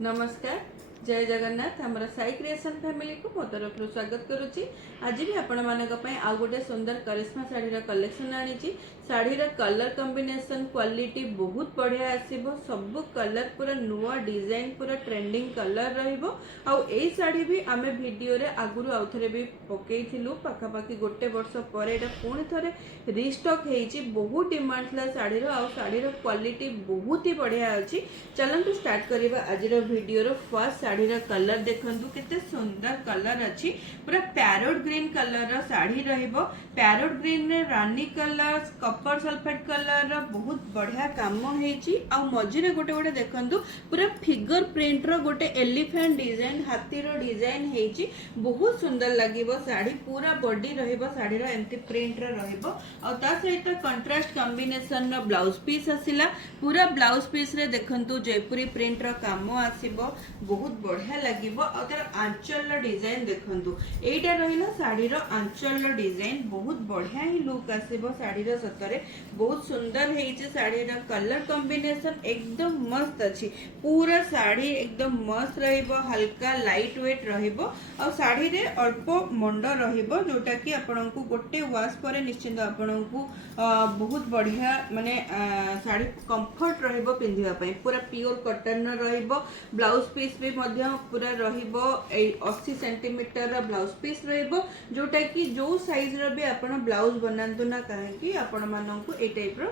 नमस्कार जय जगन्नाथ आमर साई क्रिएशन फैमिली को मो तरफ स्वागत करुच्ची। आज भी आपण मानी आउ गोटे सुंदर करिश्मा शाढ़ीर कलेक्शन आनी। शाढ़ीर कलर कॉम्बिनेशन क्वालिटी बहुत बढ़िया आसीबो। सब कलर पूरा नुआ डिजाइन पूरा ट्रेंडिंग कलर रहिबो। आउ एई शाढ़ी भी आमे वीडियो रे आगुरु आउ थरे भी पकेइथिलु पाखापाखि गोटे वर्ष पर एटा पुणी थरे रिस्टॉक हेइची। बहुत डिमांड थला शाढ़ीर आउ शाढ़ीर क्वालिटी बहुत ही बढ़िया अछि। चलंतु स्टार्ट करिबा आजिर वीडियो रो फर्स्ट शाढ़ीर कलर देखंतु केते सुंदर कलर अछि। पूरा पैरोट ग्रीन कलर रो शाढ़ी रहिबो। पैरोट ग्रीन रे रानी कलर कपर सल्फेट कलर रो बहुत बढ़िया काम हेइची। आ मझिरे गोटे गोटे देखंतु पूरा फिगर प्रिंट रो गोटे एलिफेंट डिजाइन हाथी रो डिजाइन हेइची। बहुत सुंदर लागिबो शाढ़ी। पूरा बॉडी रहिबो शाढ़ी रो एम्ति प्रिंट रो रहिबो। आ ता सहित कंट्रास्ट कॉम्बिनेशन रो ब्लाउज पीस आसिला। पूरा ब्लाउज पीस रे देखंतु जयपुरी प्रिंट रो काम आसिबो। बहुत बढ़िया लागिबो। आ तार आंचल रो डिजाइन देखंतु एटा रहिला शाढ़ी रो आंचल रो डिजाइन। बहुत बढ़िया ही लुक आसिबो शाढ़ी रो। सतरे बहुत सुंदर हेइचे शाढ़ी रो कलर कॉम्बिनेशन एकदम मस्त अछि। पूरा शाढ़ी एकदम मस्त रहिबो। हल्का लाइट वेट रहिबो। आ शाढ़ी रे अल्प मंड रहिबो जोटा कि आपनकु गोटे वॉश पर निश्चित आपनकु बहुत बढ़िया माने शाढ़ी कंफर्ट रहिबो पिंधिबा पई। पूरा प्योर कॉटन रहिबो। ब्लाउज पीस भी मध्य पूरा रहिबो 80 सेंटीमीटर रा ब्लाउज पीस रहिबो जोटा कि जो साइज रो भी आपण ब्लाउज बनांतु ना काहेकि आपण माननकु ए टाइप रो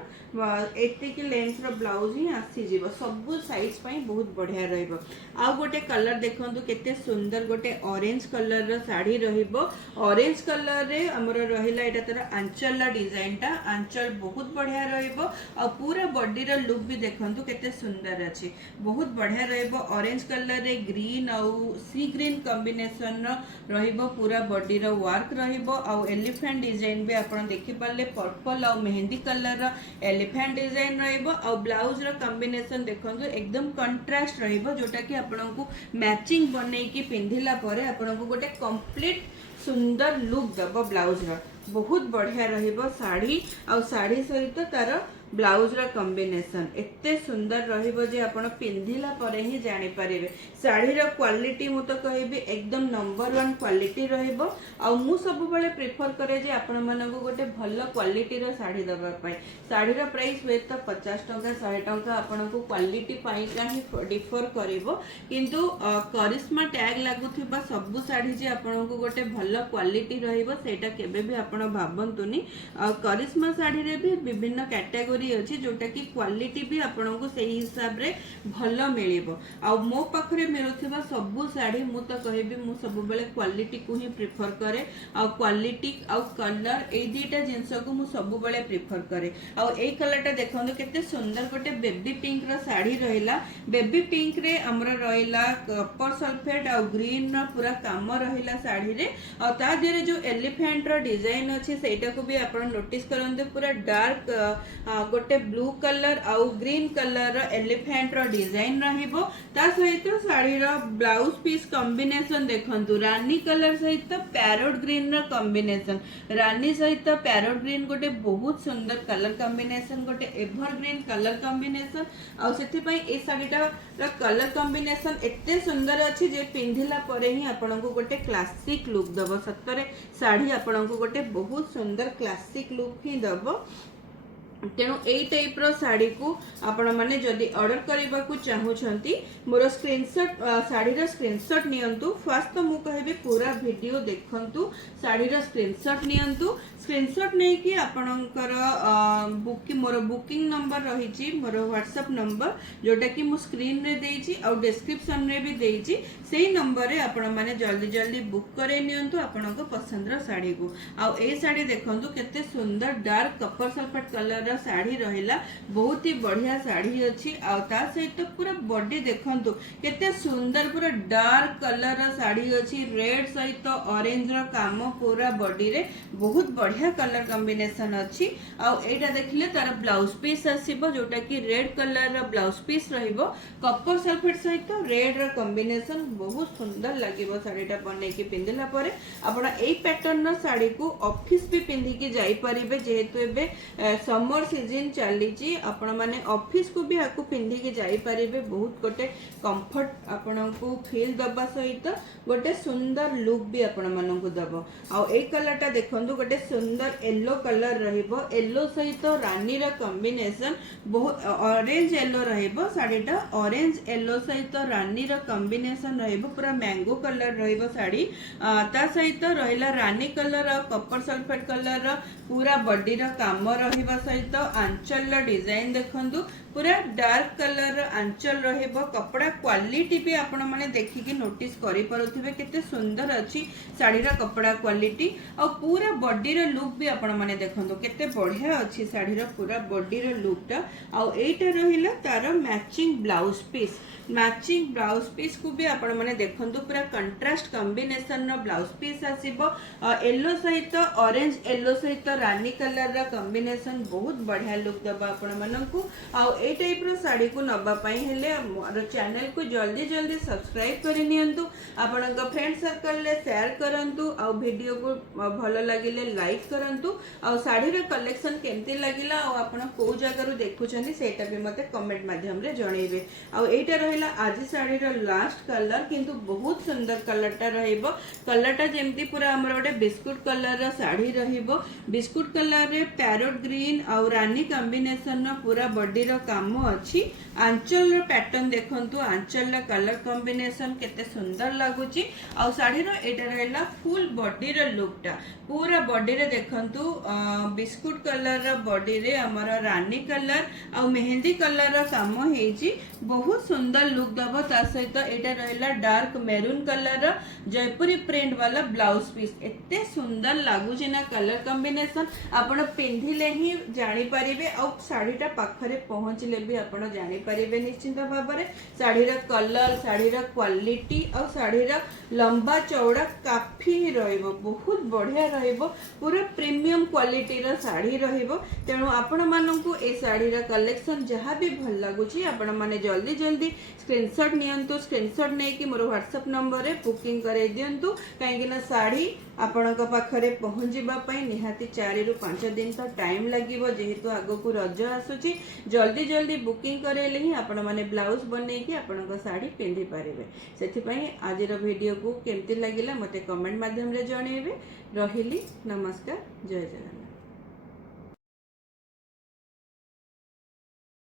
80 की लेंथ रो ब्लाउज ही आसी जीवो। सब साइज पई बहुत बढ़िया रहिबो। आ गोटे कलर देखंतु केते सुंदर गोटे ऑरेंज कलर रो साड़ी रहिबो। ऑरेंज कलर रे हमर रहिला एटा तर आंचल ला डिजाइन टा आंचल बहुत बढ़िया रहिबो। आ पूरा बॉडी रो लुक भी देखंतु केते सुंदर अछि। बहुत बढ़िया रहिबो। ऑरेंज कलर रे ग्रीन आउ सी ग्रीन कॉम्बिनेशन रहिबो। पूरा बॉडी रो वर्क रहिबो। आउ एलिफेंट डिजाइन भी आपण देखि पाले पर्पल आउ मेहंदी कलर रो एलिफेंट डिजाइन रहिबो। आउ ब्लाउज रो कॉम्बिनेशन देखंतु एकदम कंट्रास्ट रहिबो जोटा कि आपनकु मैचिंग बनै कि पिंधिला परे आपनकु गोटे कंप्लीट सुंदर लुक दबो ब्लाउज रो। बहुत बढ़िया रहिबो साड़ी। आउ साड़ी सहित तार ब्लाउज रा कॉम्बिनेशन एते सुंदर रहिबो जे आपण पिंधिला परे ही जानि परिबे। साड़ी रा क्वालिटी मु तो कहबी एकदम नंबर 1 क्वालिटी रहिबो। आ मु सब बेले प्रेफर करे जे आपण मानको गोटे भलो क्वालिटी रो साड़ी दबा पई। साड़ी रा प्राइस वे तो 50 टंका 100 टंका आपनको क्वालिटी पाई का ही डिफर करिवो। किंतु करिश्मा टैग लागुथिबा सब साड़ी जे आपनको गोटे भलो क्वालिटी रहिबो सेटा केबे भी आपण भाबंतुनी। करिश्मा साड़ी रे भी विभिन्न कैटेगरी अछि जोटा कि क्वालिटी भी आपनको सही हिसाब रे भलो मिलिबो। आ मो पाखरे मिलुथिबा सब साड़ी मु तो कहबी मु सब बेले क्वालिटी को ही प्रेफर करे। आ क्वालिटी आ कलर ए दुईटा जिंस को मु सब बेले प्रेफर करे। आ ए कलरटा देखंदो केते सुंदर गोटे बेबी पिंक रो साड़ी रहिला। बेबी पिंक रे हमर रहिला कपर सल्फेट आ ग्रीन रो पूरा काम रहिला साड़ी रे। आ ता देरे जो एलिफेंट रो डिजाइन अछि सेटा को भी आपण नोटिस करंदे। पूरा डार्क गोटे ब्लू कलर आउ ग्रीन कलर एलिफेंट रो डिजाइन रहिबो। ता सहित साड़ी रो ब्लाउज पीस कॉम्बिनेशन देखंतु रानी कलर सहित पैरोट ग्रीन रो कॉम्बिनेशन। रानी सहित पैरोट ग्रीन गोटे बहुत सुंदर कलर कॉम्बिनेशन गोटे एवरग्रीन कलर कॉम्बिनेशन। आ सेति पई ए साड़ीटा रो कलर कॉम्बिनेशन एते सुंदर अछि जे पिंधिला परे ही आपनको गोटे क्लासिक लुक दबो। सतरे साड़ी आपनको गोटे बहुत सुंदर क्लासिक लुक ही दबो। तेणु एई टाइप रो साड़ी को आपण माने जदी ऑर्डर करबा को चाहूछंती मोर स्क्रीनशॉट साड़ी रो स्क्रीनशॉट नियंतु। फर्स्ट तो मु कहबी पूरा वीडियो देखंतु साड़ी रो स्क्रीनशॉट नियंतु। स्क्रीनशॉट नै कि आपणकर मोर बुकिंग नंबर रहिची मोर व्हाट्सएप नंबर जोटा कि मु स्क्रीन रे देइची आ डिस्क्रिप्शन रे भी देइची। सेही नंबर रे आपण माने जल्दी जल्दी बुक करे नियंतु आपणको पसंद रो साड़ी को। आ ए साड़ी देखंतु केते सुंदर डार्क कपर सल्फेट कलर रो साड़ी रहिला। बहुत ही बढ़िया साड़ी अछि। आ ता सहित पूरा बॉडी देखंतु केते सुंदर पूरा डार्क कलर रो साड़ी अछि। रेड सहित ऑरेंज रो काम पूरा बॉडी रे बहुत बढ़िया कलर कॉम्बिनेशन अछि। आ एटा देखिले तार ब्लाउज पीस आसीबो जोटा कि रेड कलर रो ब्लाउज पीस रहिबो। कपर सल्फेट सहित रेड रो कॉम्बिनेशन बहुत सुंदर लागिबो। साड़ीटा बनै कि पिंदिला परे आपण एई पैटर्न रो साड़ी को ऑफिस भी पिंधि कि जाई परिबे जेहेतु एबे समर समर सीजन चली आपण माने ऑफिस को भी आपको पिंधि के जाई परिबे। बहुत गोटे कंफर्ट आपण को फील दबा सहित गोटे सुंदर लुक भी आपण मानन को दबो। आ ए कलरटा देखंतु गोटे सुंदर येलो कलर रहिबो। येलो सहित रानी रा कॉम्बिनेशन बहुत ऑरेंज येलो रहिबो। साड़ीटा ऑरेंज येलो सहित रानी रा कॉम्बिनेशन रहिबो। पूरा मैंगो कलर रहिबो साड़ी। ता सहित रहिला रानी कलर और कॉपर सल्फेट कलर पूरा बॉडी रा काम रहिबा सहित आंचल डिजाइन देखंतु पूरा डार्क कलर आंचल रहिबो। कपड़ा क्वालिटी भी आपण माने देखिकी नोटिस करि परथिबे केते सुंदर अछि साड़ी रा कपड़ा क्वालिटी। और पूरा बॉडी रा लुक भी आपण माने देखंतु केते बढ़िया अछि साड़ी रा पूरा बॉडी रा लुकटा। आ एटा रहिला तार matching blouse piece. Matching blouse piece को भी आपण माने देखंतु पूरा कंट्रास्ट कॉम्बिनेशन रा ब्लाउज पीस आसीबो। येलो सहित ऑरेंज येलो सहित रानी कलर रा कॉम्बिनेशन बहुत बढ़िया लुक दबा आपण माननकु। आ ए टाइप रो साड़ी को नबा पई हेले मोर चैनल को जल्दी जल्दी सब्सक्राइब करि नियंतु। आपनक फ्रेंड सर्कल ले शेयर करंतु। आ वीडियो को भलो लागिले लाइक करंतु। आ साड़ी रो कलेक्शन केमती लागिला आ आपण को जगह रो देखुछन्ती सेटा भी मते कमेंट माध्यम रे जणैबे। आ एटा रहिला आज साड़ी रो लास्ट कलर किंतु बहुत सुंदर कलरटा रहिबो। कलरटा जेमती पूरा हमर गोटे बिस्कुट कलर रो साड़ी रहिबो। बिस्कुट कलर रे पैरोट ग्रीन आ रानी कॉम्बिनेशन रो पूरा बॉडी रो काम अछि। आंचल रो पैटर्न देखंतु आंचल रो कलर कॉम्बिनेशन केते सुंदर लागुची। आ साड़ी रो एटा रहला फुल बॉडी रो लुकटा पूरा बॉडी रे देखंतु बिस्कुट कलर रो बॉडी रे हमर रानी कलर आ मेहंदी कलर रो काम हेजी। बहुत सुंदर लुक दबो। ता सहित एटा रहला डार्क मेरून कलर रो जयपुरी प्रिंट वाला ब्लाउज पीस। एते सुंदर लागुची ना कलर कॉम्बिनेशन आपण पिंधिले ही जानि परिबे। आ साड़ीटा पाखरे पहुंचले भी आपण जानि परिबे निश्चित भाबरे साड़ी रा कलर साड़ी रा क्वालिटी और साड़ी रा लंबा चौड़ा काफी ही रहिबो। बहुत बढ़िया रहिबो। पूरा प्रीमियम क्वालिटी रा साड़ी रहिबो। तेणु आपण माननकु ए साड़ी रा कलेक्शन जहां भी भल लागुची आपण माने जल्दी जल्दी स्क्रीनशॉट नियंतु। स्क्रीनशॉट नै कि मोर व्हाट्सएप नंबर रे बुकिंग करे दियंतु। काहेकि ना साड़ी आपणक पाखरे पहुंचीबा पई निहाती 4 रु 5 दिन तो टाइम लागिबो। जेहेतु आगो को रज आसुची जल्दी जल्दी बुकिंग करेले ही आपण माने ब्लाउज बनै कि आपणक साड़ी पिंधि पारिबे। सेथि पई आज रो वीडियो को केमती लागिला मते कमेंट माध्यम रे जणैबे। रहिली नमस्कार जय जगन्नाथ।